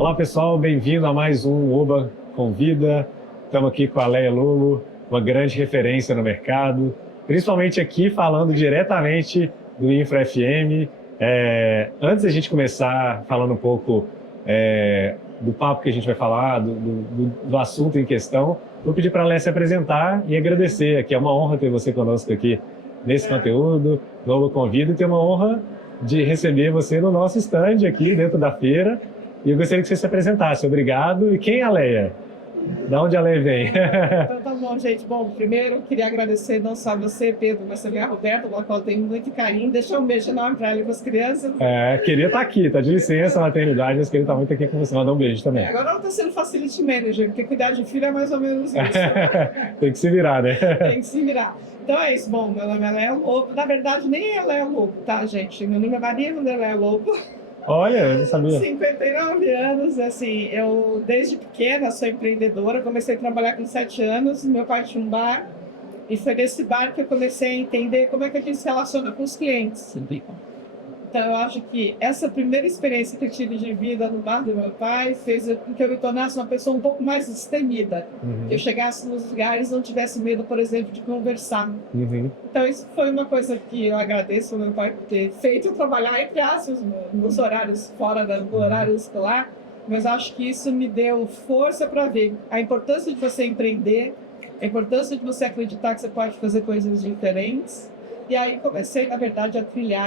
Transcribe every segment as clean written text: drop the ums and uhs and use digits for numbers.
Olá pessoal, bem-vindo a mais um Oba Convida. Estamos aqui com a Leia Lobo, uma grande referência no mercado, principalmente aqui falando diretamente do Infra FM. Antes da gente começar falando um pouco do papo que a gente vai falar, do assunto em questão, vou pedir para a Leia se apresentar e agradecer, aqui é uma honra ter você conosco aqui nesse conteúdo, no Oba Convida, e ter uma honra de receber você no nosso stand aqui dentro da feira. E eu gostaria que você se apresentasse. Obrigado. E quem é a Leia? Da onde a Leia vem? Então, tá bom, gente. Bom, primeiro eu queria agradecer não só você, Pedro, mas também a Roberta, com a qual eu tenho muito carinho. Deixar um beijo enorme para ela e para as crianças. Queria estar aqui, tá de licença, maternidade, mas queria estar muito aqui com você. Mandar um beijo também. Agora ela está sendo facility manager, porque cuidar de filho é mais ou menos isso. Tem que se virar, né? Tem que se virar. Então é isso. Bom, meu nome é Leia Lobo. Na verdade, nem ela é Lobo, tá, gente? Meu nome é Maria Leia Lobo. Olha, eu não sabia. 59 anos, assim, eu desde pequena sou empreendedora, comecei a trabalhar com 7 anos, meu pai tinha um bar, e foi desse bar que eu comecei a entender como é que a gente se relaciona com os clientes. Então eu acho que essa primeira experiência que eu tive de vida no bar do meu pai fez com que eu me tornasse uma pessoa um pouco mais destemida. Que eu chegasse nos lugares e não tivesse medo, por exemplo, de conversar. Então isso foi uma coisa que eu agradeço ao meu pai por ter feito eu trabalhar entre aspas nos horários fora do horário escolar, mas acho que isso me deu força para ver a importância de você empreender, a importância de você acreditar que você pode fazer coisas diferentes. E aí comecei, na verdade, a trilhar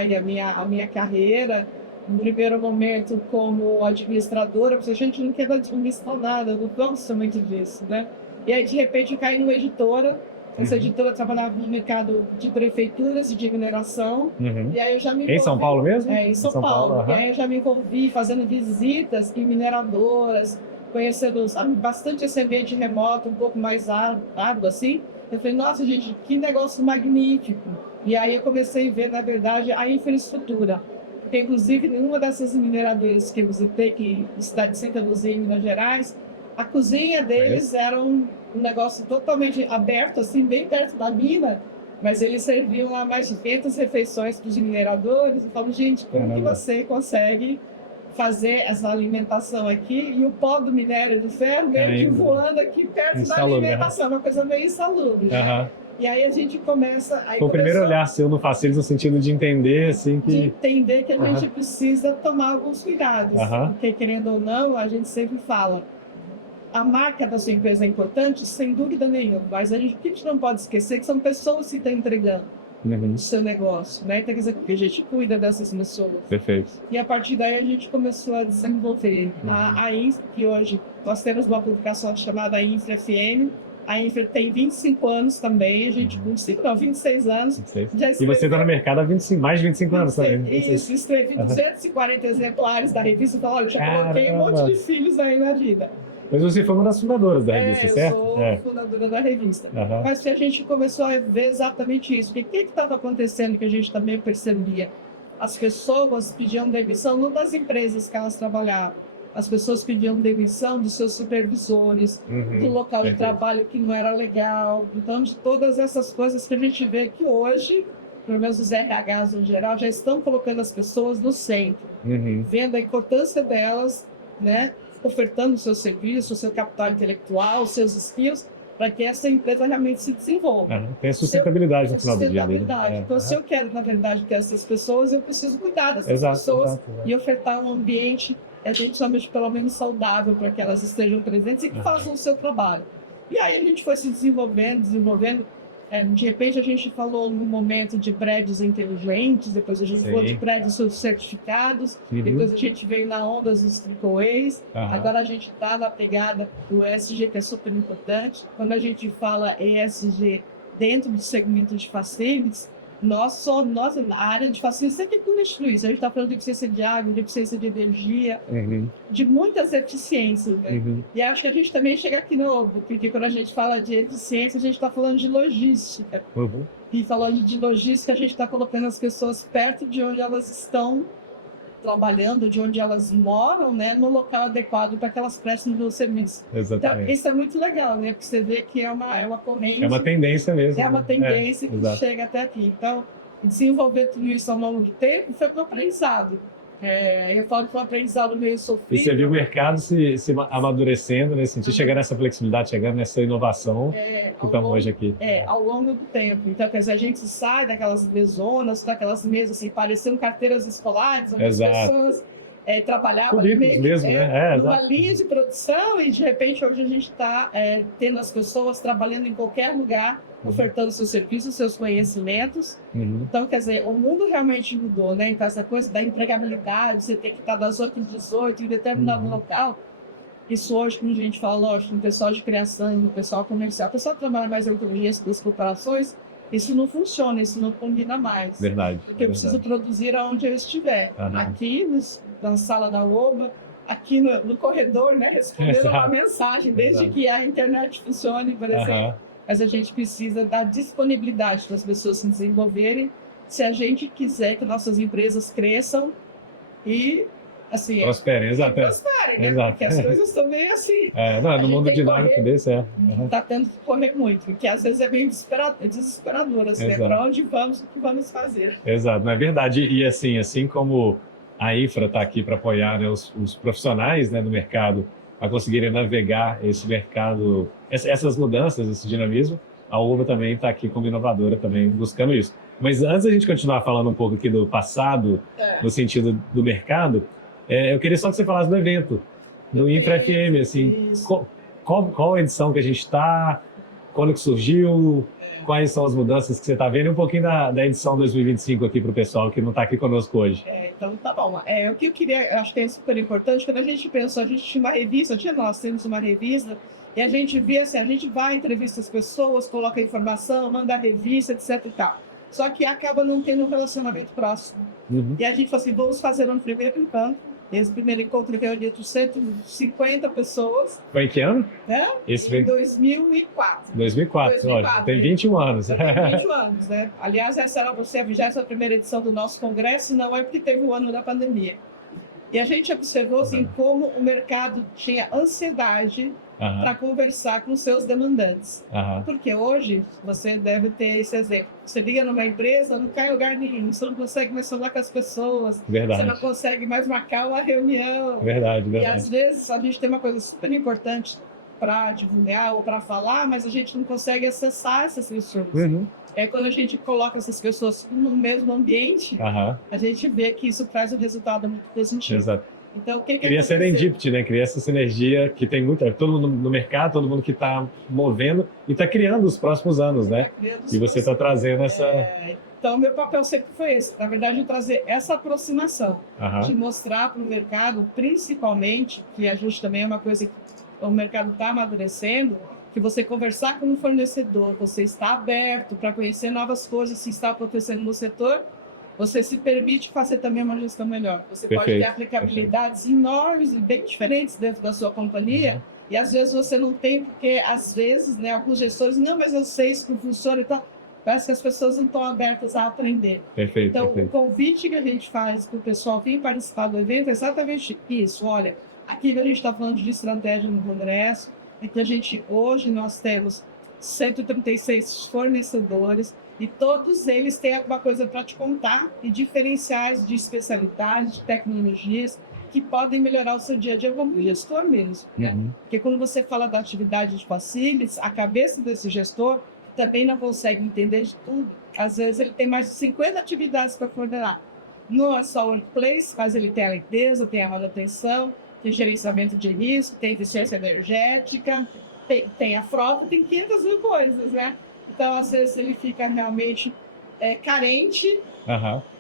a minha carreira, no primeiro momento como administradora, porque a gente não quer administrar nada, eu não gosto muito disso, né? E aí, de repente, eu caí numa editora. Essa editora trabalhava no mercado de prefeituras e de mineração. E aí eu já me envolvi... Em São Paulo mesmo? Em São Paulo. E aí eu já me envolvi fazendo visitas em mineradoras, conhecendo bastante esse ambiente remoto, um pouco mais árduo, assim. Eu falei, nossa, gente, que negócio magnífico. E aí eu comecei a ver, na verdade, a infraestrutura. Porque, inclusive, em uma dessas mineradoras que eu visitei, que é a cidade de Santa Luzia, em Minas Gerais, a cozinha deles era um negócio totalmente aberto, assim, bem perto da mina, mas eles serviam lá mais de 500 refeições para os mineradores. Eu falo, gente, como que você consegue fazer essa alimentação aqui e o pó do minério de ferro meio que voando aqui perto da alimentação, uma coisa meio insalubre. E aí a gente começa... Foi o primeiro olhar seu no Facilis no sentido de entender, assim, que... De entender que a gente precisa tomar alguns cuidados. Porque, querendo ou não, a gente sempre fala, a marca da sua empresa é importante, sem dúvida nenhuma, mas o que a gente não pode esquecer que são pessoas que estão entregando o seu negócio, né? Então, quer dizer, que a gente cuida dessas pessoas. Perfeito. E a partir daí a gente começou a desenvolver a Infra, que hoje nós temos uma publicação chamada Infra FM. A Infra tem 25 anos também, a gente, 26 anos. 26. Já E você está no mercado há mais de 25 anos também. Isso, escrevi 240 exemplares da revista, então, olha, já coloquei um monte de filhos aí na vida. Mas você foi uma das fundadoras da revista, certo? Eu sou fundadora da revista. Mas que a gente começou a ver exatamente isso. Porque o que estava acontecendo que a gente também percebia? As pessoas pediam demissão, não das empresas que elas trabalhavam. As pessoas pediam demissão dos seus supervisores, do local de trabalho que não era legal. Então, de todas essas coisas que a gente vê que hoje, pelo menos os RHs no geral, já estão colocando as pessoas no centro. Vendo a importância delas, né? Ofertando o seu serviço, o seu capital intelectual, os seus skills, para que essa empresa realmente se desenvolva. Tem a sustentabilidade no final do dia. Então, se eu quero, na verdade, ter essas pessoas, eu preciso cuidar dessas pessoas e ofertar um ambiente somente pelo menos saudável para que elas estejam presentes e que façam o seu trabalho. E aí a gente foi se desenvolvendo. De repente a gente falou no momento de prédios inteligentes, depois a gente falou de prédios certificados, depois a gente veio na onda dos AAAs, agora a gente está na pegada do ESG, que é super importante. Quando a gente fala ESG dentro do segmento de facilities, nós, na área de facilities, sempre com isso. A gente está falando de eficiência de água, de eficiência de energia, de muitas eficiências. Né? E acho que a gente também chega aqui no porque quando a gente fala de eficiência, a gente está falando de logística. E falando de logística, a gente está colocando as pessoas perto de onde elas estão trabalhando, de onde elas moram, né, no local adequado para que elas prestem o serviço. Exatamente. Então, isso é muito legal, né? Porque você vê que é uma corrente. É uma tendência mesmo. É uma tendência que chega até aqui. Então, desenvolver tudo isso ao longo do tempo foi um aprendizado. Eu falo que o aprendizado meio E sofrido. você viu o mercado se amadurecendo nesse sentido, chegando nessa flexibilidade, chegando nessa inovação que estamos hoje aqui. Ao longo do tempo. Então, quer dizer, a gente sai daquelas mesonas, daquelas mesas assim, parecendo carteiras escolares, onde as pessoas trabalhavam Currículos mesmo, né? numa Exato. linha de produção e, de repente, hoje a gente está tendo as pessoas trabalhando em qualquer lugar, ofertando seus serviços, seus conhecimentos. Então, quer dizer, o mundo realmente mudou, né? Então, essa coisa da empregabilidade, você tem que estar das 8 às 18 em determinado local. Isso hoje, como a gente fala, lógico, no pessoal de criação, no pessoal comercial, o pessoal que trabalha mais em autonomias com as corporações, isso não funciona, isso não combina mais. Verdade. Porque eu preciso produzir aonde eu estiver. Aham. Aqui, na sala da OBA, aqui no corredor, né? Respondendo uma mensagem, desde que a internet funcione, por exemplo. Mas a gente precisa da disponibilidade das pessoas se desenvolverem, se a gente quiser que nossas empresas cresçam e, assim... prosperem, exato. Prosperem, né? Exato. Porque as coisas estão bem assim. No mundo dinâmico desse, Está tendo que correr muito, porque às vezes é bem desesperador, assim, né? Para onde vamos, o que vamos fazer. Exato, não é verdade. E assim como a Infra está aqui para apoiar, né, os profissionais, né, do mercado a conseguirem navegar esse mercado, essas mudanças, esse dinamismo, a UVA também está aqui como inovadora, também buscando isso. Mas antes da gente continuar falando um pouco aqui do passado, no sentido do mercado, eu queria só que você falasse do evento, do Infra FM, assim, qual a edição que a gente está, quando que surgiu, quais são as mudanças que você está vendo, e um pouquinho da edição 2025 aqui para o pessoal que não está aqui conosco hoje. Então, tá bom. O que eu queria, acho que é super importante, quando a gente pensou, a gente tinha uma revista, nós temos uma revista, e a gente via assim, a gente vai, entrevista as pessoas, coloca informação, manda a revista, etc e tal. Só que acaba não tendo um relacionamento próximo. E a gente falou assim, vamos fazer um primeiro encontro. Esse primeiro encontro reuniu 150 pessoas. Foi em que ano? Em 2004. 2004, olha, tem 21 anos. Tem 21 anos, né? Aliás, essa era a 21ª edição do nosso congresso, não é porque teve o ano da pandemia. E a gente observou assim, como o mercado tinha ansiedade para conversar com seus demandantes. Porque hoje, você deve ter esse exemplo. Você liga numa empresa, não cai em lugar nenhum, você não consegue mais falar com as pessoas, você não consegue mais marcar uma reunião. Verdade. E às vezes a gente tem uma coisa super importante para divulgar ou para falar, mas a gente não consegue acessar essas pessoas. Quando a gente coloca essas pessoas no mesmo ambiente, a gente vê que isso traz um resultado muito positivo. Exato. Então, Cria serendipity, né? Cria essa sinergia que tem muito, todo mundo no mercado, todo mundo que está movendo e está criando os próximos anos, né? E você está trazendo essa... Então, meu papel sempre foi esse, na verdade, de trazer essa aproximação, de mostrar para o mercado, principalmente, que a gente também é uma coisa que o mercado está amadurecendo, que você conversar com um fornecedor, você está aberto para conhecer novas coisas que está acontecendo no setor, você se permite fazer também uma gestão melhor. Você pode ter aplicabilidades enormes e bem diferentes dentro da sua companhia, e às vezes você não tem, porque às vezes, né, alguns gestores, não, mas eu sei isso que funciona e tal. Parece que as pessoas não estão abertas a aprender. Então, o convite que a gente faz para o pessoal vir participar do evento é exatamente isso. Olha, aqui a gente está falando de estratégia no congresso, então hoje nós temos 136 fornecedores, e todos eles têm alguma coisa para te contar e diferenciais de especialidades, de tecnologias que podem melhorar o seu dia a dia como gestor mesmo. Porque quando você fala da atividade de facilities, a cabeça desse gestor também não consegue entender de tudo. Às vezes ele tem mais de 50 atividades para coordenar. Não é só o workplace, mas ele tem a limpeza, tem a manutenção, tem gerenciamento de risco, tem eficiência energética, tem a frota, tem 500 mil coisas, né? Então, às vezes, ele fica realmente carente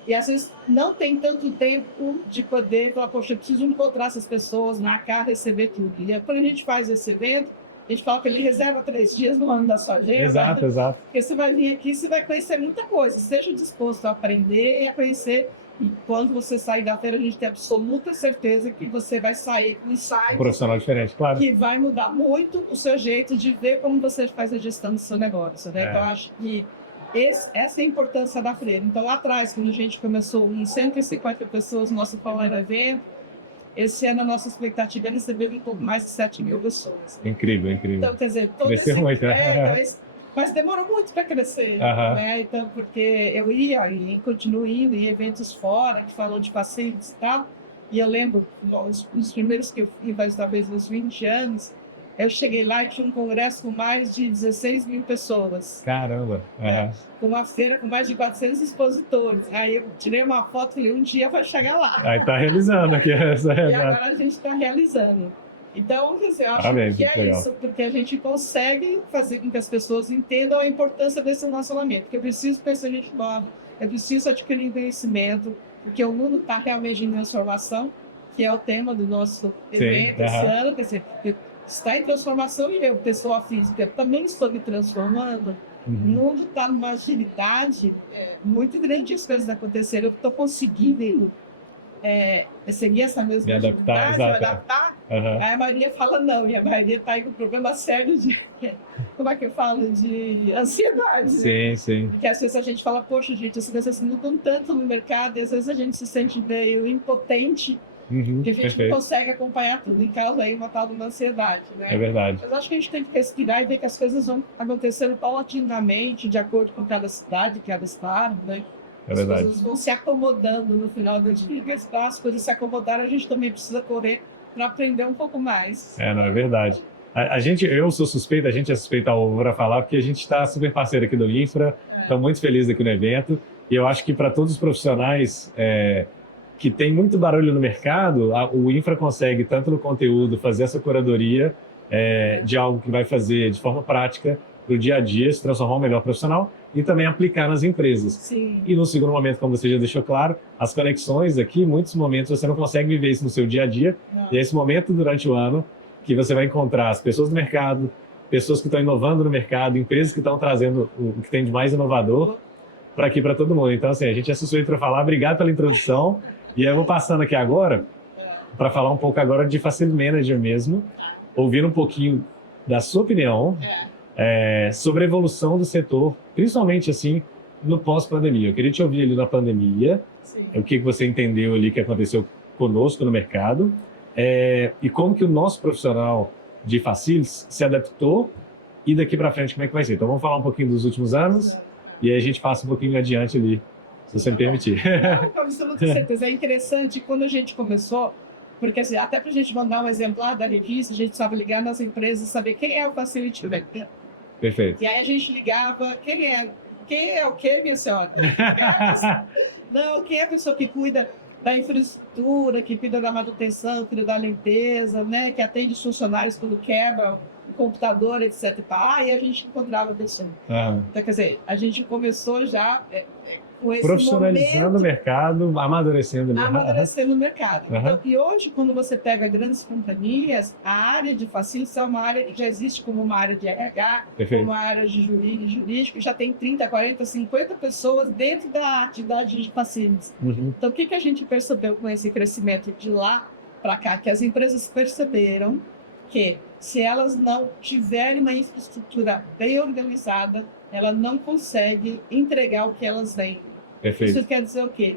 e, às vezes, não tem tanto tempo de poder falar, poxa, eu preciso encontrar essas pessoas, marcar, receber tudo. E quando a gente faz esse evento, a gente fala que ele reserva 3 dias no ano da sua agenda. Exato. Porque você vai vir aqui, você vai conhecer muita coisa. Seja disposto a aprender e a conhecer. E quando você sair da feira, a gente tem absoluta certeza que você vai sair com insights. Um profissional diferente, claro. Que vai mudar muito o seu jeito de ver como você faz a gestão do seu negócio, né? Então, eu acho que essa é a importância da feira. Então, lá atrás, quando a gente começou com 150 pessoas no nosso Power Event, esse ano a nossa expectativa é receber um pouco mais de 7 mil pessoas. Incrível. Então, quer dizer, todo muito, né? Mas demorou muito para crescer, né? Então, porque eu ia e continuo indo em eventos fora, que falam de pacientes e tal, e eu lembro, os primeiros que eu fui, talvez uns 20 anos, eu cheguei lá e tinha um congresso com mais de 16 mil pessoas. Caramba! Com uma feira com mais de 400 expositores. Aí eu tirei uma foto e falei, um dia vai chegar lá. Aí está realizando aqui essa E agora a gente está realizando. Então, eu acho que é legal. isso, porque a gente consegue fazer com que as pessoas entendam a importância desse relacionamento. Porque eu preciso pensar em gente nova, eu preciso adquirir conhecimento, porque o mundo está realmente em transformação, que é o tema do nosso evento esse ano. Quer dizer, está em transformação e eu, pessoa física, também estou me transformando. O mundo está numa agilidade muito grande, as coisas aconteceram. Eu estou conseguindo seguir essa mesma adaptar. Aí a Maria fala não, e a Maria está com um problema sério de, como é que eu falo, de ansiedade. Sim, né? sim. Porque às vezes a gente fala, poxa, gente, as coisas mudam tanto no mercado, e às vezes a gente se sente meio impotente, que a gente não consegue acompanhar tudo, em causa aí uma tal de uma ansiedade, né? É verdade. Mas acho que a gente tem que respirar e ver que as coisas vão acontecendo paulatinamente, de acordo com cada cidade, cada estado, né? É verdade. As coisas vão se acomodando no final do dia, as coisas se acomodaram, a gente também precisa correr para aprender um pouco mais. Não é verdade. Eu sou suspeito, a gente é suspeito para falar, porque a gente está super parceiro aqui do Infra, estamos muito felizes aqui no evento, e eu acho que para todos os profissionais que tem muito barulho no mercado, o Infra consegue, tanto no conteúdo, fazer essa curadoria de algo que vai fazer de forma prática para o dia a dia, se transformar um melhor profissional e também aplicar nas empresas. Sim. E no segundo momento, como você já deixou claro, as conexões aqui, em muitos momentos você não consegue viver isso no seu dia a dia, e é esse momento durante o ano que você vai encontrar as pessoas do mercado, pessoas que estão inovando no mercado, empresas que estão trazendo o que tem de mais inovador para aqui, para todo mundo. Então, assim, a gente é suspeito para falar. Obrigado pela introdução. E eu vou passando aqui agora para falar um pouco agora de Facility Manager mesmo, ouvindo um pouquinho da sua opinião sobre a evolução do setor, principalmente assim no pós-pandemia. Eu queria te ouvir ali na pandemia, o que você entendeu ali que aconteceu conosco no mercado, e como que o nosso profissional de Facilities se adaptou e daqui para frente como é que vai ser. Então vamos falar um pouquinho dos últimos anos e aí a gente passa um pouquinho adiante ali, se você me permitir. Não, com absoluta certeza. É interessante quando a gente começou, porque assim, até para a gente mandar um exemplar da revista, a gente sabe ligar nas empresas e saber quem é o Facility Manager. Perfeito. E aí a gente ligava, quem é o quê, minha senhora? Não, quem é a pessoa que cuida da infraestrutura, que cuida da manutenção, cuida da limpeza, né? Que atende os funcionários quando quebra o computador, etc. E a gente encontrava a pessoa. Então, quer dizer, a gente começou já com esse profissionalizando o mercado, amadurecendo o mercado. Então, e hoje, quando você pega grandes companhias, a área de Facilities é uma área que já existe como uma área de RH, como uma área de jurídico, já tem 30, 40, 50 pessoas dentro da atividade de Facilities. Então, o que a gente percebeu com esse crescimento de lá para cá? Que as empresas perceberam que se elas não tiverem uma infraestrutura bem organizada, ela não consegue entregar o que elas vendem. Perfeito. Isso quer dizer o quê?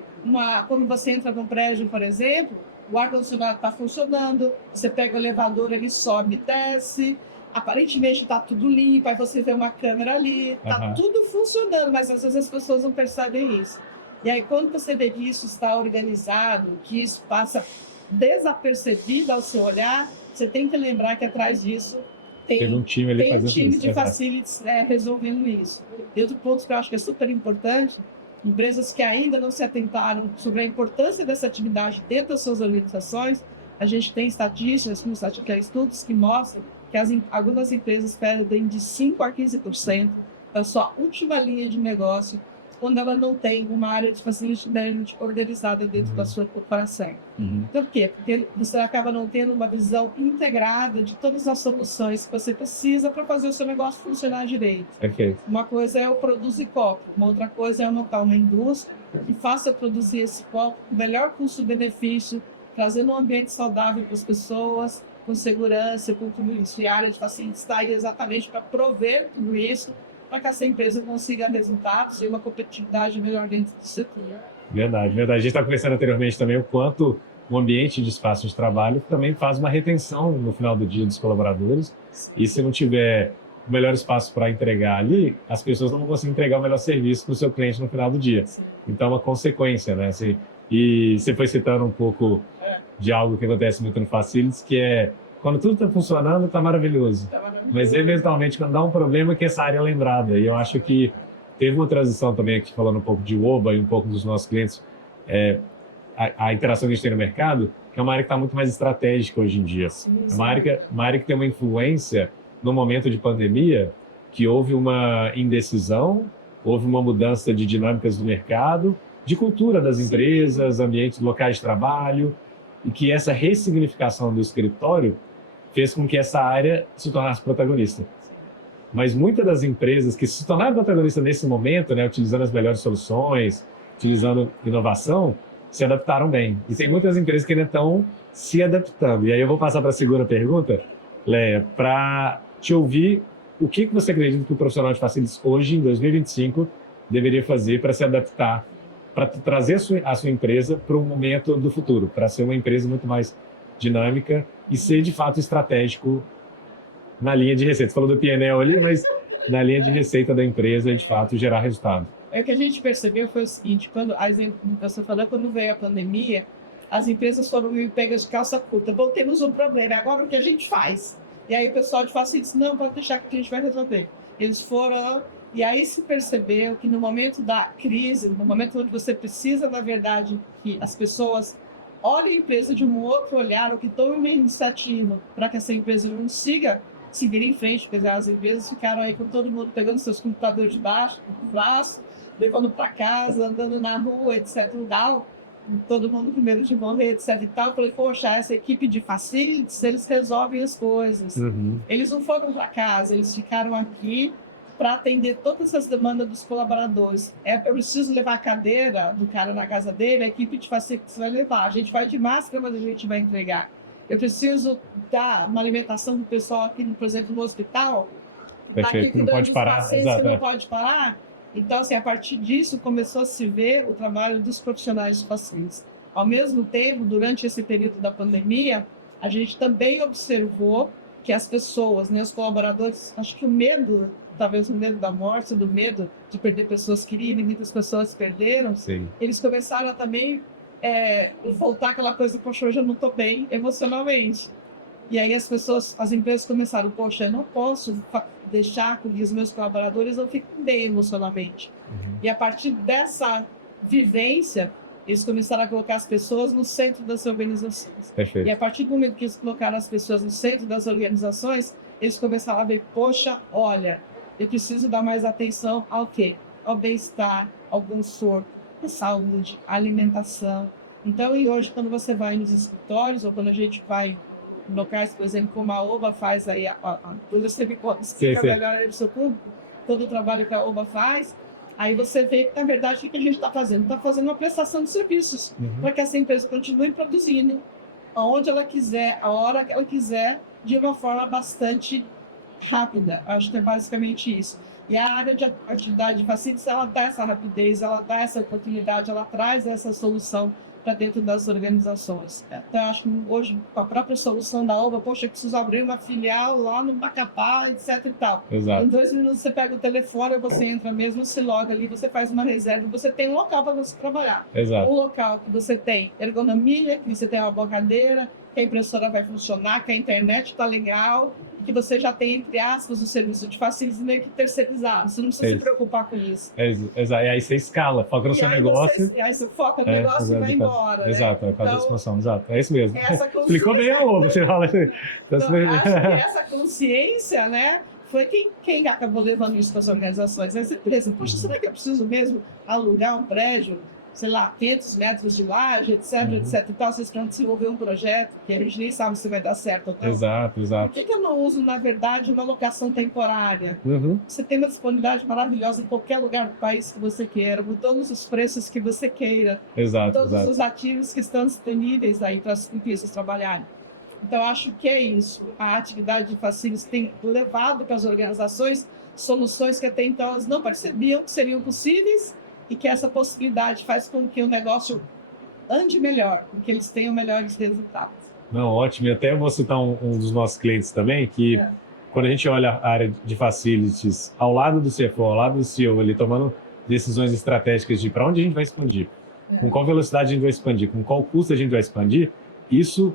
Quando você entra num prédio, por exemplo, o ar-condicionado está funcionando, você pega o elevador, ele sobe e desce, aparentemente está tudo limpo, aí você vê uma câmera ali, está tudo funcionando, mas às vezes as pessoas não percebem isso. E aí, quando você vê que isso está organizado, que isso passa desapercebido ao seu olhar, você tem que lembrar que atrás disso tem um time ali fazendo isso. Tem um time de Facilities resolvendo isso. E outro ponto que eu acho que é super importante, empresas que ainda não se atentaram sobre a importância dessa atividade dentro das suas organizações, a gente tem estatísticas, estudos que mostram que algumas empresas perdem de 5% a 15% da sua última linha de negócio quando ela não tem uma área de Facility Management organizada dentro da sua corporação. Por quê? Porque você acaba não tendo uma visão integrada de todas as soluções que você precisa para fazer o seu negócio funcionar direito. Uma coisa é o produzir copo, uma outra coisa é montar uma indústria que faça produzir esse copo com o melhor custo-benefício, trazendo um ambiente saudável para as pessoas, com segurança, com tudo isso. E a área de Facilities está aí exatamente para prover tudo isso, para que essa empresa consiga resultados e uma competitividade melhor dentro do setor. Verdade, verdade. A gente está conversando anteriormente também o quanto o ambiente de espaço de trabalho também faz uma retenção no final do dia dos colaboradores. E se não tiver o melhor espaço para entregar ali, as pessoas não vão conseguir entregar o melhor serviço para o seu cliente no final do dia. Sim. Então, é uma consequência, né? E você foi citando um pouco de algo que acontece muito no Facilities, que é quando tudo está funcionando, está maravilhoso. Mas, eventualmente, quando dá um problema, que essa área é lembrada. E eu acho que teve uma transição também aqui, falando um pouco de Oba e um pouco dos nossos clientes, a interação que a gente tem no mercado, que é uma área que está muito mais estratégica hoje em dia. É uma área que tem uma influência no momento de pandemia, que houve uma indecisão, houve uma mudança de dinâmicas do mercado, de cultura das empresas, ambientes locais de trabalho, e que essa ressignificação do escritório fez com que essa área se tornasse protagonista. Mas muitas das empresas que se tornaram protagonistas nesse momento, né, utilizando as melhores soluções, utilizando inovação, se adaptaram bem. E tem muitas empresas que ainda estão se adaptando. E aí eu vou passar para a segunda pergunta, Leia, para te ouvir o que você acredita que o profissional de Facilities hoje, em 2025, deveria fazer para se adaptar, para trazer a sua empresa para o momento do futuro, para ser uma empresa muito mais dinâmica e ser, de fato, estratégico na linha de receita. Você falou do P&L ali, mas na linha de receita da empresa e, de fato, gerar resultado. O que a gente percebeu foi o seguinte, quando você falou, quando veio a pandemia, as empresas foram pegas de calça curta. Bom, temos um problema, agora o que a gente faz? E aí o pessoal de Facilities disse, não, pode deixar que a gente vai resolver. Eles foram, e aí se percebeu que no momento da crise, no momento onde você precisa, na verdade, que as pessoas olhem a empresa de um outro olhar, ou que tomem uma iniciativa para que essa empresa não siga seguir em frente, porque as empresas ficaram aí com todo mundo pegando seus computadores de baixo, do braço, levando para casa, andando na rua, etc. Todo mundo com medo de morrer, etc. e tal. Eu falei, poxa, essa equipe de Facilities, eles resolvem as coisas. Uhum. Eles não foram para casa, eles ficaram aqui para atender todas as demandas dos colaboradores. Eu preciso levar a cadeira do cara na casa dele, a equipe de Facilities vai levar. A gente vai de máscara, mas a gente vai entregar. Eu preciso dar uma alimentação do pessoal aqui, por exemplo, no hospital. Perfeito, que não pode parar. Exato. Que não pode parar. Então, assim, a partir disso, começou a se ver o trabalho dos profissionais de Facilities. Ao mesmo tempo, durante esse período da pandemia, a gente também observou que as pessoas, né, os colaboradores, acho que o medo, talvez o medo da morte, do medo de perder pessoas queridas, muitas pessoas perderam, Sim. Eles começaram a também voltar aquela coisa, poxa, hoje eu não estou bem emocionalmente. E aí as empresas começaram, poxa, eu não posso deixar que os meus colaboradores não fiquem bem emocionalmente. Uhum. E a partir dessa vivência, eles começaram a colocar as pessoas no centro das organizações. Perfeito. E a partir do momento que eles colocaram as pessoas no centro das organizações, eles começaram a ver, poxa, olha, eu preciso dar mais atenção ao quê? Ao bem-estar, ao conforto, à saúde, à alimentação. Então, e hoje, quando você vai nos escritórios, ou quando a gente vai em locais, por exemplo, como a OBA faz aí, toda essa melhor do seu público, todo o trabalho que a OBA faz, aí você vê que, na verdade, o que a gente está fazendo? Está fazendo uma prestação de serviços para que essa empresa continue produzindo aonde ela quiser, a hora que ela quiser, de uma forma bastante rápida. Acho que é basicamente isso. E a área de atividade de Facilities, ela dá essa rapidez, ela dá essa oportunidade, ela traz essa solução para dentro das organizações. Então, eu acho que hoje, com a própria solução da OBA, poxa, eu preciso abrir uma filial lá no Macapá, etc e tal. Exato. Em 2 minutos você pega o telefone, você entra mesmo, se loga ali, você faz uma reserva, você tem um local para você trabalhar. Exato. Um local que você tem ergonomia, que você tem uma boa cadeira, que a impressora vai funcionar, que a internet está legal, que você já tem, entre aspas, o serviço de Facilities meio que terceirizado. Você não precisa se preocupar com isso. Exato. E aí você escala, foca no seu negócio. E aí você foca no negócio e vai embora. Exato, né? é quase a expansão. Exato, é isso mesmo. Explicou bem a OBA, você fala assim. Então, acho que essa consciência, né, foi quem acabou levando isso para as organizações. Aí você pensa, poxa, será que eu preciso mesmo alugar um prédio, sei lá, 500 metros de laje, etc, etc e tal, vocês querem desenvolver um projeto que a gente nem sabe se vai dar certo ou não. Exato. Por que eu não uso, na verdade, uma locação temporária? Você tem uma disponibilidade maravilhosa em qualquer lugar do país que você queira, com todos os preços que você queira, todos os ativos que estão disponíveis aí para as empresas trabalharem. Então, acho que é isso. A atividade de Facilities tem levado para as organizações soluções que até então elas não percebiam que seriam possíveis, e que essa possibilidade faz com que o negócio ande melhor, com que eles tenham melhores resultados. Não, ótimo. E até vou citar um dos nossos clientes também, que quando a gente olha a área de facilities ao lado do CFO, ao lado do CEO, ele tomando decisões estratégicas de para onde a gente vai expandir, com qual velocidade a gente vai expandir, com qual custo a gente vai expandir, isso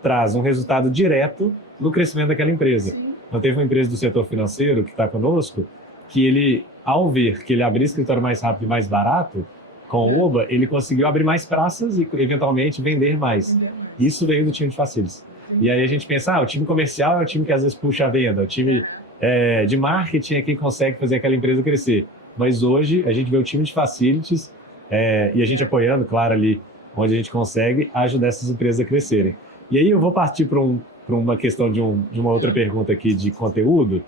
traz um resultado direto no crescimento daquela empresa. Sim. Então, teve uma empresa do setor financeiro que está conosco, que ele, ao ver que ele abria escritório mais rápido e mais barato, com o Oba, ele conseguiu abrir mais praças e, eventualmente, vender mais. Isso veio do time de facilities. E aí a gente pensa, o time comercial é o time que às vezes puxa a venda, o time de marketing é quem consegue fazer aquela empresa crescer. Mas hoje a gente vê o time de facilities e a gente apoiando, claro, ali onde a gente consegue ajudar essas empresas a crescerem. E aí eu vou partir para uma questão de uma outra pergunta aqui de conteúdo,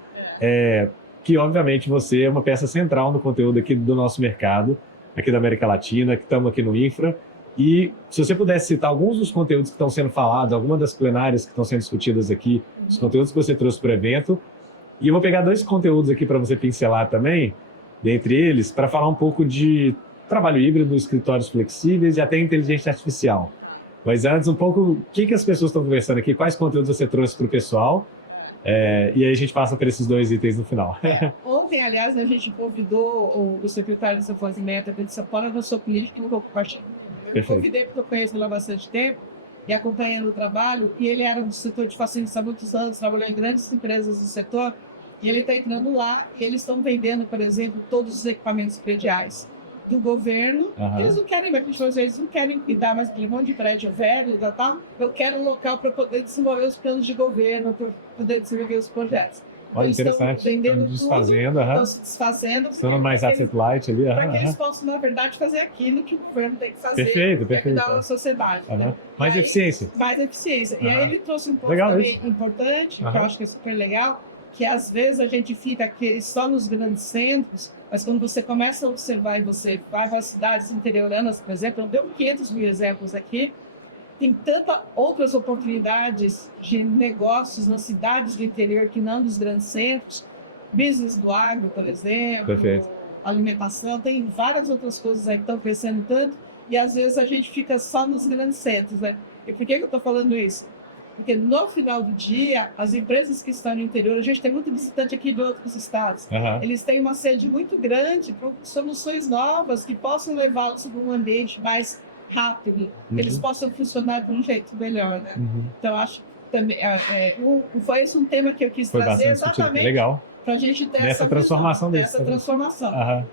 que obviamente você é uma peça central no conteúdo aqui do nosso mercado, aqui da América Latina, que estamos aqui no Infra. E se você pudesse citar alguns dos conteúdos que estão sendo falados, algumas das plenárias que estão sendo discutidas aqui, os conteúdos que você trouxe para o evento. E eu vou pegar 2 conteúdos aqui para você pincelar também, dentre eles, para falar um pouco de trabalho híbrido, escritórios flexíveis e até inteligência artificial. Mas antes, um pouco, o que as pessoas estão conversando aqui, quais conteúdos você trouxe para o pessoal, e aí a gente passa por esses 2 itens no final. Ontem, aliás, a gente convidou o secretário de Desenvolvimento de São Paulo, da sua política, que eu compartilho. Eu convidei porque eu conheço ele há bastante tempo e acompanhando o trabalho, e ele era do setor de facilities há muitos anos, trabalhou em grandes empresas do setor, e ele está entrando lá, e eles estão vendendo, por exemplo, todos os equipamentos prediais do governo. Eles não querem mais fazer, eles não querem cuidar mais de um monte de prédio velho, tal. Eu quero um local para poder desenvolver os planos de governo, para poder desenvolver os projetos. Olha, eles interessante. Estão desfazendo, estão se desfazendo. Sendo mais asset light ali. Para que eles possam, na verdade, fazer aquilo que o governo tem que fazer. Perfeito. Cuidar da sociedade. Né? Mais eficiência. Mais eficiência. E aí ele trouxe um ponto legal também isso. importante, que eu acho que é super legal, que às vezes a gente fica aqui só nos grandes centros, mas quando você começa a observar e você vai para as cidades interioranas, por exemplo, eu dei 500 mil exemplos aqui, tem tantas outras oportunidades de negócios nas cidades do interior que não dos grandes centros, business do agro, por exemplo, Perfeito. Alimentação, tem várias outras coisas aí que estão crescendo tanto, e às vezes a gente fica só nos grandes centros, né? E por que eu estou falando isso? Porque no final do dia, as empresas que estão no interior, a gente tem muito visitante aqui de outros estados, eles têm uma sede muito grande para soluções novas que possam levá-los para um ambiente mais rápido, que eles possam funcionar de um jeito melhor, né? Então, acho que também foi esse um tema que eu quis trazer exatamente para a gente ter essa transformação.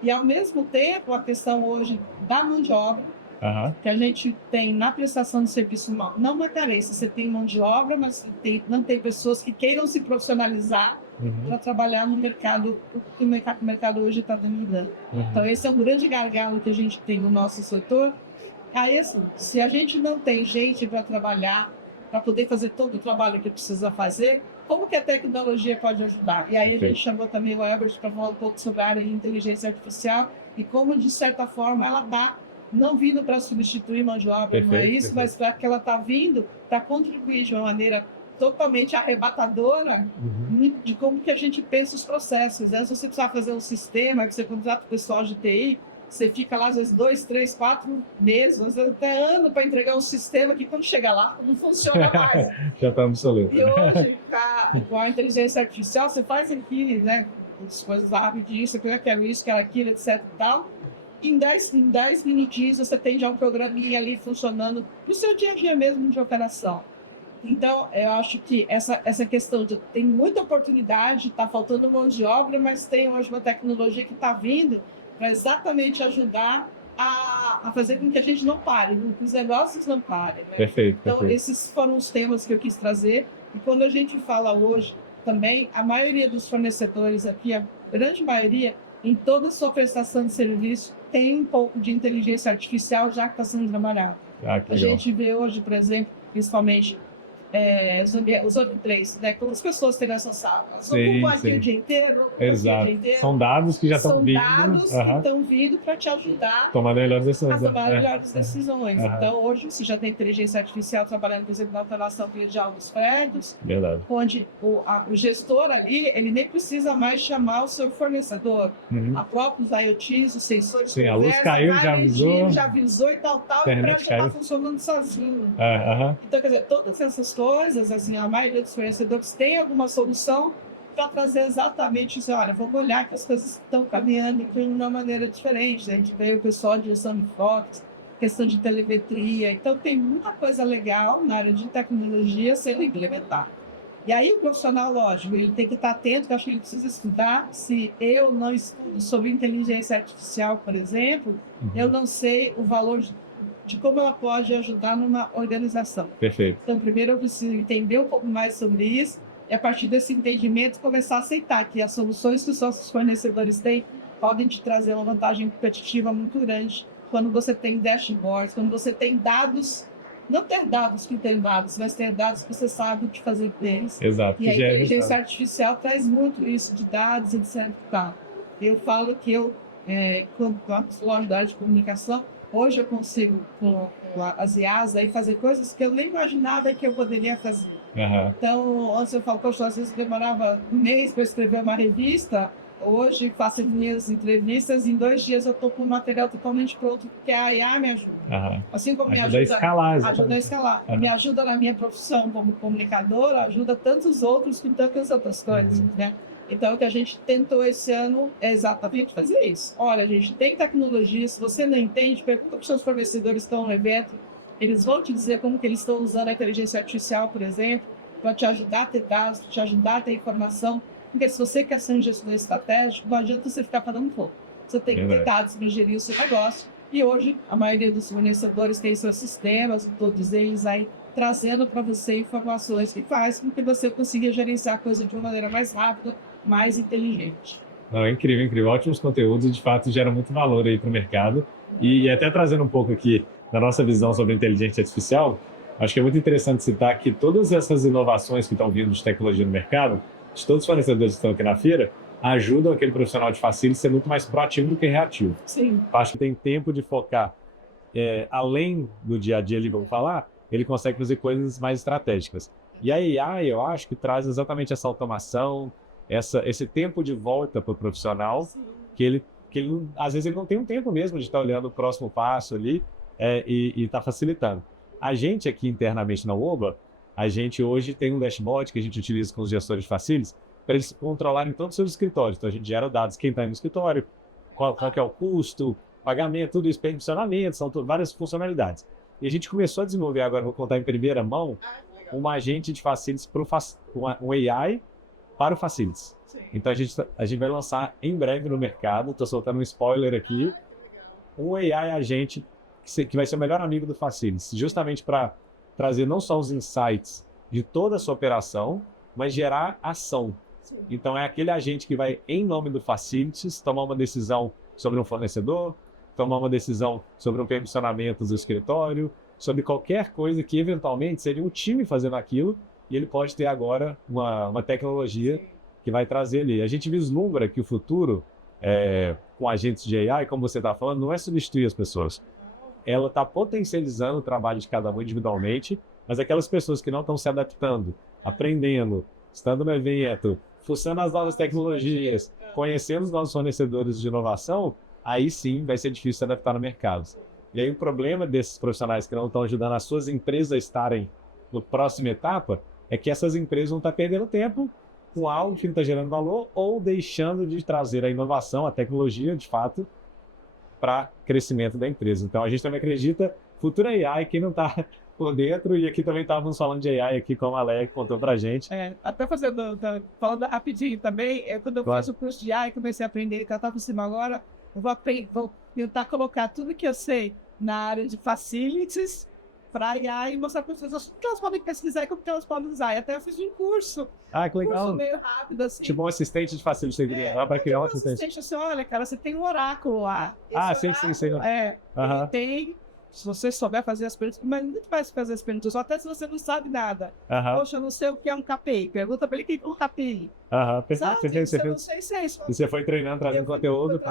E, ao mesmo tempo, a questão hoje da mão de obra, que a gente tem na prestação de serviço, não é carência, você tem mão de obra, mas não tem pessoas que queiram se profissionalizar para trabalhar no mercado, que o mercado hoje está demandando. Então, esse é um grande gargalo que a gente tem no nosso setor. Aí, assim, se a gente não tem gente para trabalhar, para poder fazer todo o trabalho que precisa fazer, como que a tecnologia pode ajudar? E aí a gente chamou também o Elbert para falar um pouco sobre a área de inteligência artificial e como, de certa forma, ela está não vindo para substituir mão de obra, não é isso, mas para que ela está vindo para contribuir de uma maneira totalmente arrebatadora de como que a gente pensa os processos. Né? Se você precisar fazer um sistema, que você contrata o pessoal de TI, você fica lá às vezes 2, 3, 4 meses, às vezes até ano para entregar um sistema que quando chega lá não funciona mais. Já está obsoleto. E hoje, com a inteligência artificial, você faz aqui, né, as coisas rapidinho, você quer isso, quer aquilo, etc e tal. Em 10 minutinhos você tem já um programinha ali funcionando no seu dia a dia mesmo de operação. Então, eu acho que essa questão de tem muita oportunidade, está faltando mão de obra, mas tem hoje uma tecnologia que está vindo para exatamente ajudar a fazer com que a gente não pare, que os negócios não parem. Né? Perfeito. Então, esses foram os temas que eu quis trazer. E quando a gente fala hoje, também, a maioria dos fornecedores aqui, a grande maioria, em toda a sua prestação de serviço, tem um pouco de inteligência artificial já que está sendo trabalhado. A gente vê hoje, por exemplo, principalmente os outros três, né? Como as pessoas têm essa sala. Ocupam aqui o dia inteiro. Exato. São dados que já estão vindo. São dados que estão vindo para te ajudar a tomar melhores decisões. Então, hoje, você já tem inteligência artificial trabalhando, por exemplo, na alteração de alguns prédios. Verdade. Onde o gestor ali, ele nem precisa mais chamar o seu fornecedor. A próprios IoTs, os sensores. Sim, a luz caiu, já avisou. Já avisou e tal, e para já estar funcionando sozinho. Então, quer dizer, todas essas coisas coisas, assim, a maioria dos fornecedores tem alguma solução para trazer exatamente isso. Olha, vamos olhar que as coisas estão caminhando de uma maneira diferente. Né? A gente veio o pessoal de gestão de fotos, questão de telemetria. Então, tem muita coisa legal na área de tecnologia sendo implementada. E aí, o profissional, lógico, ele tem que estar atento, que eu acho que ele precisa estudar. Se eu não estudo sobre inteligência artificial, por exemplo, eu não sei o valor de como ela pode ajudar numa organização. Perfeito. Então, primeiro eu preciso entender um pouco mais sobre isso e, a partir desse entendimento, começar a aceitar que as soluções que os nossos fornecedores têm podem te trazer uma vantagem competitiva muito grande quando você tem dashboards, quando você tem dados, não ter dados que tem dados, mas ter dados que você sabe o que fazer com eles. Exato. E a inteligência artificial traz muito isso de dados, etc. Eu falo que eu, como loja da área de comunicação, hoje eu consigo, com as IAs, aí, fazer coisas que eu nem imaginava que eu poderia fazer. Então, antes eu falo, poxa, às vezes demorava um mês para escrever uma revista. Hoje faço minhas entrevistas, em 2 dias eu estou com o material totalmente pronto, porque a IA me ajuda. Assim como ajuda a escalar, ajuda a escalar. Me ajuda na minha profissão como comunicadora, ajuda tantos outros com tantas outras coisas, né? Então, o que a gente tentou esse ano é exatamente fazer isso. Olha, a gente tem tecnologia, se você não entende, pergunta para os seus fornecedores que estão no evento, eles vão te dizer como que eles estão usando a inteligência artificial, por exemplo, para te ajudar a ter dados, para te ajudar a ter informação. Porque se você quer ser um gestor estratégico, não adianta você ficar falando pouco. Você tem que ter dados para gerir o seu negócio. E hoje, a maioria dos fornecedores tem seus sistemas, todos eles aí, trazendo para você informações que faz com que você consiga gerenciar a coisa de uma maneira mais rápida, mais inteligente. Não, é incrível, incrível. Ótimos conteúdos e, de fato, geram muito valor aí para o mercado. E até trazendo um pouco aqui da nossa visão sobre inteligência artificial, acho que é muito interessante citar que todas essas inovações que estão vindo de tecnologia no mercado, de todos os fornecedores que estão aqui na feira, ajudam aquele profissional de facility a ser muito mais proativo do que reativo. Sim. Acho que tem tempo de focar além do dia a dia, ali vamos falar, ele consegue fazer coisas mais estratégicas. E a AI, eu acho que traz exatamente essa automação, esse tempo de volta para o profissional, que ele às vezes ele não tem um tempo mesmo de estar olhando o próximo passo ali e está facilitando. A gente aqui internamente na Oba, a gente hoje tem um dashboard que a gente utiliza com os gestores de facilities para eles controlarem todos os seus escritórios. Então a gente gera dados, quem está no escritório, qual que é o custo, pagamento, tudo isso, permissionamento, são várias funcionalidades. E a gente começou a desenvolver agora, vou contar em primeira mão, um agente de facilities, um AI para o facilities. Então a gente vai lançar em breve no mercado, estou soltando um spoiler aqui, um AI agente que vai ser o melhor amigo do facilities, justamente para trazer não só os insights de toda a sua operação, mas gerar ação. Então é aquele agente que vai, em nome do facilities, tomar uma decisão sobre um fornecedor, tomar uma decisão sobre um permissionamento do escritório, sobre qualquer coisa que eventualmente seria um time fazendo aquilo, e ele pode ter agora uma tecnologia que vai trazer ali. A gente vislumbra que o futuro, com agentes de AI, como você está falando, não é substituir as pessoas. Ela está potencializando o trabalho de cada um individualmente, mas aquelas pessoas que não estão se adaptando, aprendendo, estando no evento, fuçando as novas tecnologias, conhecendo os nossos fornecedores de inovação, aí sim vai ser difícil se adaptar no mercado. E aí o problema desses profissionais que não estão ajudando as suas empresas a estarem na próxima etapa é que essas empresas vão estar perdendo tempo com algo que não está gerando valor ou deixando de trazer a inovação, a tecnologia, de fato, para crescimento da empresa. Então a gente também acredita, futura AI, quem não está por dentro, e aqui também estávamos falando de AI aqui, como a Leia contou pra gente. Até falando rapidinho também, quando eu fiz o curso de AI, comecei a aprender, que eu estava por cima agora, eu vou tentar colocar tudo que eu sei na área de facilities para AI e mostrar para as pessoas como elas podem pesquisar e como elas podem usar. E até eu fiz um curso. Ah, que legal. Curso meio rápido, assim. Tipo um assistente de facilities, você queria para criar um assistente. Assim, olha, cara, você tem um oráculo lá. Sim. Ele tem... Se você souber fazer as perguntas, mas não vai fazer as perguntas, até se você não sabe nada. Poxa, eu não sei o que é um KPI. Pergunta para ele o que é um KPI. Perfeito. Eu não sei se é isso. E você foi treinando, trazendo conteúdo.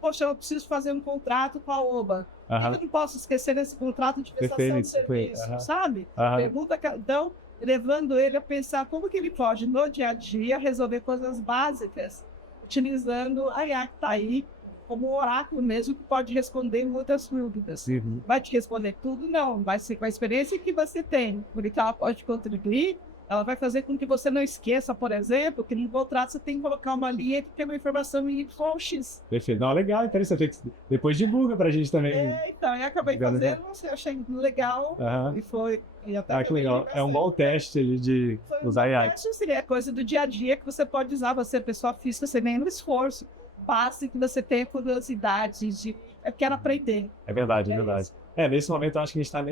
Poxa, eu preciso fazer um contrato com a OBA. Eu não posso esquecer desse contrato de prestação de serviço, sabe? Pergunta, então, levando ele a pensar como que ele pode, no dia a dia, resolver coisas básicas, utilizando a IA que está aí, como um oráculo mesmo, que pode responder muitas dúvidas. Uhum. Vai te responder tudo? Não. Vai ser com a experiência que você tem. Por isso ela pode contribuir. Ela vai fazer com que você não esqueça, por exemplo, que no contrato você tem que colocar uma linha que tem uma informação em X. Perfeito. Não, legal, interessante. Depois divulga pra gente também. Então, eu acabei fazendo, você achei legal Aham. e foi. E até Que legal. É um bom teste ali de usar AI. Isso seria coisa do dia a dia que você pode usar, você, pessoa física, sem nenhum esforço. Basta que você tenha curiosidade de. Eu quero aprender. É verdade, é verdade. Nesse momento eu acho que a gente está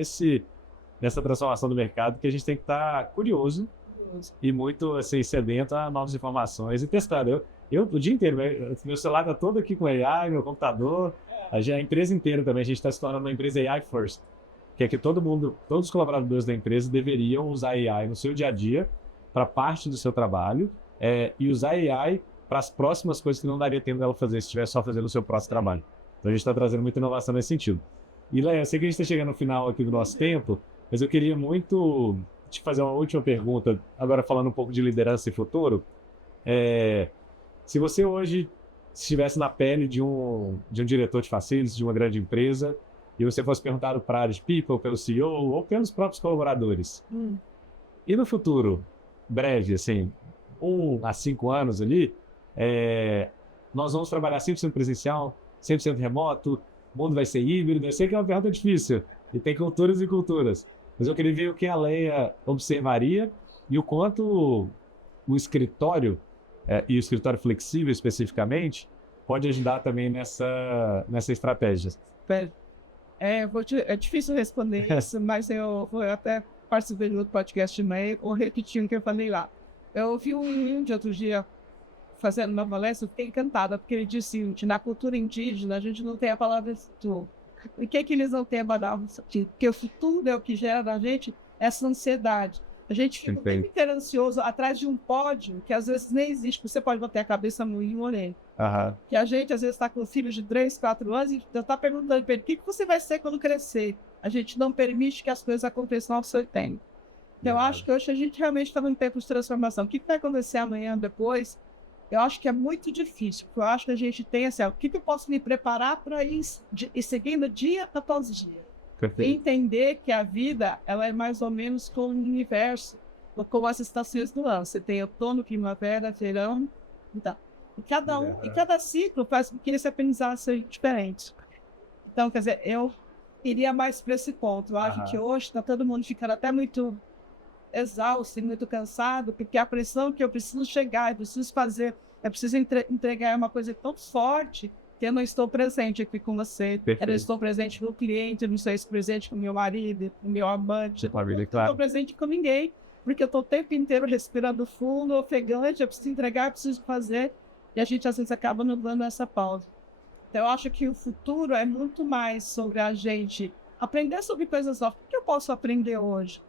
nessa transformação do mercado que a gente tem que estar curioso e muito assim, sedento a novas informações e testando. Eu o dia inteiro, meu celular está todo aqui com AI, meu computador, a empresa inteira também, a gente está se tornando uma empresa AI first, que é que todos os colaboradores da empresa deveriam usar AI no seu dia a dia para parte do seu trabalho e usar AI para as próximas coisas que não daria tempo dela fazer se estivesse só fazendo o seu próximo trabalho. Então a gente está trazendo muita inovação nesse sentido. E Leia, eu sei que a gente está chegando no final aqui do nosso tempo, mas eu queria muito te fazer uma última pergunta, agora falando um pouco de liderança e futuro. Se você hoje estivesse na pele de um diretor de facilities, de uma grande empresa, e você fosse perguntado para a área de people, pelo CEO ou pelos próprios colaboradores, e no futuro, breve, assim, 1 a 5 anos ali, nós vamos trabalhar 100% presencial, 100% remoto, o mundo vai ser híbrido. Eu sei que é uma pergunta difícil, e tem culturas e culturas. Mas eu queria ver o que a Leia observaria e o quanto o escritório, e o escritório flexível especificamente, pode ajudar também nessa estratégia. É difícil responder isso, mas eu até participei do podcast de meio, ou repetindo o que eu falei lá. Eu ouvi um índio outro dia fazendo uma palestra, eu fiquei encantada, porque ele disse que na cultura indígena a gente não tem a palavra futuro. E o que eles não têm a palavra futuro? Porque o futuro é o que gera na gente essa ansiedade. A gente fica o tempo inteiro ansioso atrás de um pódio que às vezes nem existe. Você pode bater a cabeça no orelha. Que a gente às vezes está com filhos de 3, 4 anos e está perguntando para ele: o que você vai ser quando crescer? A gente não permite que as coisas aconteçam ao seu tempo. Então, eu acho que hoje a gente realmente está num tempo de transformação. O que vai acontecer amanhã, depois? Eu acho que é muito difícil, porque eu acho que a gente tem assim, o que eu posso me preparar para ir seguindo dia após dia. Perfeito. Entender que a vida, ela é mais ou menos como o universo, como as estações do ano. Você tem outono, primavera, verão, então. E cada ciclo faz com que esse aprendizado seja diferente. Então, quer dizer, eu iria mais para esse ponto. Eu acho que hoje está todo mundo ficando até muito exausto e muito cansado, porque a pressão que eu preciso chegar, eu preciso fazer, eu preciso entregar uma coisa tão forte que eu não estou presente aqui com você. Eu não estou presente no cliente, eu não estou presente com meu marido, com meu amante. Eu não estou presente com ninguém, porque eu estou o tempo inteiro respirando fundo, ofegante, eu preciso entregar, eu preciso fazer, e a gente às vezes acaba não dando essa pausa. Então eu acho que o futuro é muito mais sobre a gente aprender sobre coisas novas. O que eu posso aprender hoje?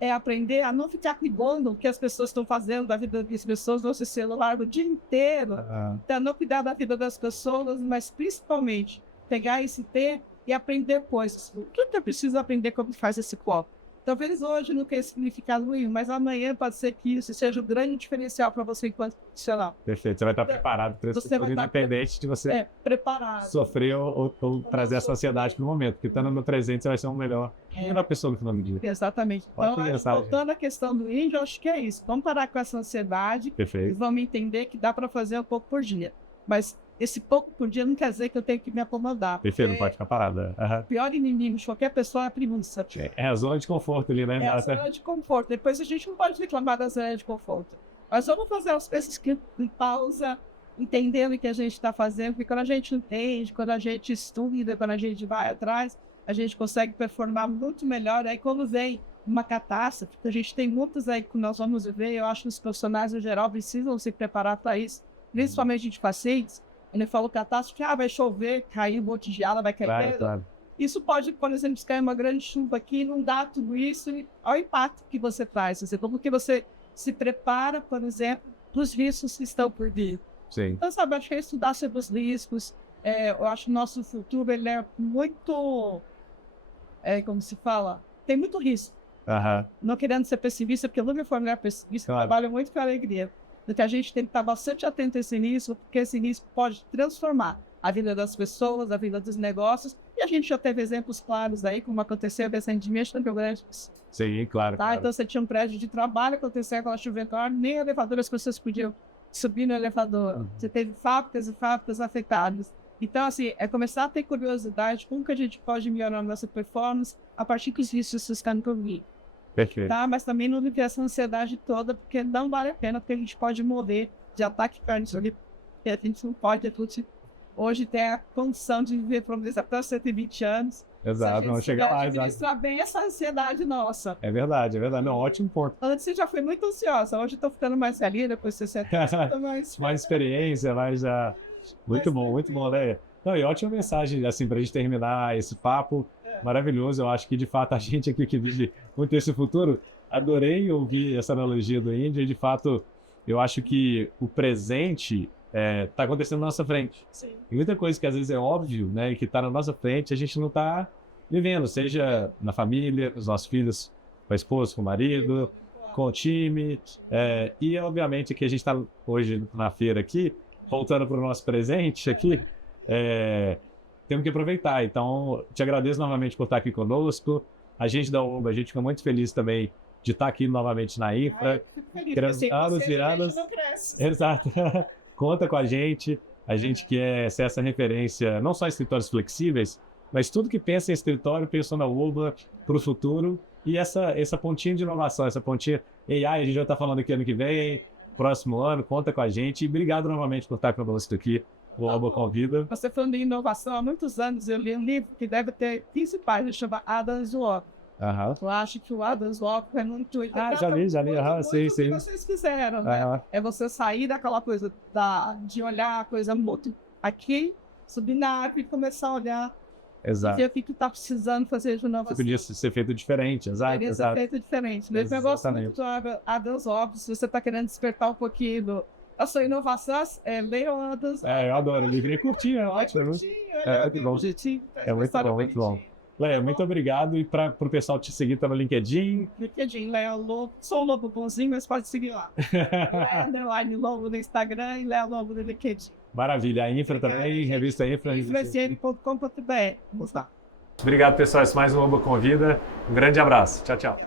É aprender a não ficar ligando o que as pessoas estão fazendo da vida das pessoas no seu celular o dia inteiro. Então, não cuidar da vida das pessoas, mas principalmente pegar esse tempo e aprender coisas. O que eu preciso aprender como faz esse copo? Talvez hoje não tenha significado nenhum, mas amanhã pode ser que isso seja um grande diferencial para você enquanto profissional. Perfeito, você vai estar preparado para esse futuro, independente de você sofrer ou trazer essa ansiedade para o momento, porque estando no presente você vai ser melhor pessoa no final do dia. Exatamente. Então, voltando à questão do índio, eu acho que é isso. Vamos parar com essa ansiedade. Perfeito. E vamos entender que dá para fazer um pouco por dia. Mas esse pouco por dia não quer dizer que eu tenho que me acomodar. Perfeito, não pode ficar parada. O pior inimigo de qualquer pessoa é a preguiça. É a zona de conforto ali, né? É a zona de conforto. Depois a gente não pode reclamar da zona de conforto. Mas vamos fazer as coisas em pausa, entendendo o que a gente está fazendo, porque quando a gente entende, quando a gente estuda, quando a gente vai atrás, a gente consegue performar muito melhor. Aí quando vem uma catástrofe, a gente tem muitas aí que nós vamos ver, eu acho que os profissionais em geral precisam se preparar para isso, principalmente de pacientes. Ele falou catástrofe, vai chover, cair um monte de água, vai cair. Claro. Isso pode, por exemplo, se cair uma grande chuva aqui, não dá tudo isso, e olha o impacto que você traz. Como que você se prepara, por exemplo, dos riscos que estão por vir. Sim. Então, sabe, acho que é estudar sobre os riscos. Eu acho que o nosso futuro, ele é muito, como se fala, tem muito risco. Não querendo ser pessimista, porque eu não me formo pessimista, eu trabalho muito com alegria. Então, a gente tem que estar bastante atento a esse risco, porque esse risco pode transformar. a vida das pessoas, a vida dos negócios. E a gente já teve exemplos claros aí, como aconteceu recentemente no Rio Grande do Sul. Sim, claro. Tá? Claro. Então você tinha um prédio de trabalho, aconteceu aquela chuva enorme, nem elevador as pessoas podiam subir no elevador. Você teve fábricas e fábricas afetadas. Então, assim, é começar a ter curiosidade como que a gente pode melhorar a nossa performance a partir que os riscos estão por vir. Perfeito. Tá? Mas também não viver essa ansiedade toda, porque não vale a pena, porque a gente pode morrer de ataque cardíaco, e a gente não pode, hoje ter a condição de viver, por exemplo, até 120 anos. Exato, vamos chegar lá, exato. Administrar bem essa ansiedade nossa. É verdade, é verdade. Não, ótimo ponto. Antes eu já fui muito ansiosa, hoje eu tô ficando mais velha, depois de 60 anos, Mais experiência, mais... Muito bom, Leia. Não, e ótima mensagem, assim, pra gente terminar esse papo maravilhoso. Eu acho que, de fato, a gente aqui que vive muito esse futuro, adorei ouvir essa analogia do Índia e, de fato, eu acho que o presente está acontecendo na nossa frente. Sim. E muita coisa que às vezes é óbvio, né, e que está na nossa frente, a gente não está vivendo, seja na família, com os nossos filhos, com a esposa, com o marido, com o time. E, obviamente, que a gente está hoje na feira aqui, voltando para o nosso presente aqui, temos que aproveitar. Então, te agradeço novamente por estar aqui conosco. A gente da UBA, a gente fica muito feliz também de estar aqui novamente na Infra. Queremos viradas. Exato. Conta com a gente quer ser essa referência, não só em escritórios flexíveis, mas tudo que pensa em escritório, pensou na UBA para o futuro. E essa pontinha de inovação, essa pontinha AI, a gente já está falando aqui ano que vem, próximo ano, conta com a gente. E obrigado novamente por estar conosco aqui. O UBA Convida. Você falando de inovação, há muitos anos eu li um livro que deve ter 15 páginas, chama Adam's Law. Eu acho que o Adam's Law é muito... Já li. Sim. O que vocês fizeram, né? É você sair daquela coisa de olhar a coisa muito aqui, subir na árvore e começar a olhar. Exato. E o que está precisando fazer de inovação. Podia ser feito diferente, exato. Poderia ser feito diferente. Mas eu gosto muito do Adam's Law, se você está querendo despertar um pouquinho a sua inovação, leiam Adam's Law. Eu adoro, o livro é curtinho, é ótimo. É muito bom. Leia, muito obrigado. E para o pessoal te seguir, tá no LinkedIn. Leia Lobo. Sou um lobo bonzinho, mas pode seguir lá. Underline Lobo no Instagram e Leia Lobo no LinkedIn. Maravilha. A Infra também, revista Infra. infracn.com.br. Obrigado, pessoal. Esse mais um UBA Convida. Um grande abraço. Tchau, tchau.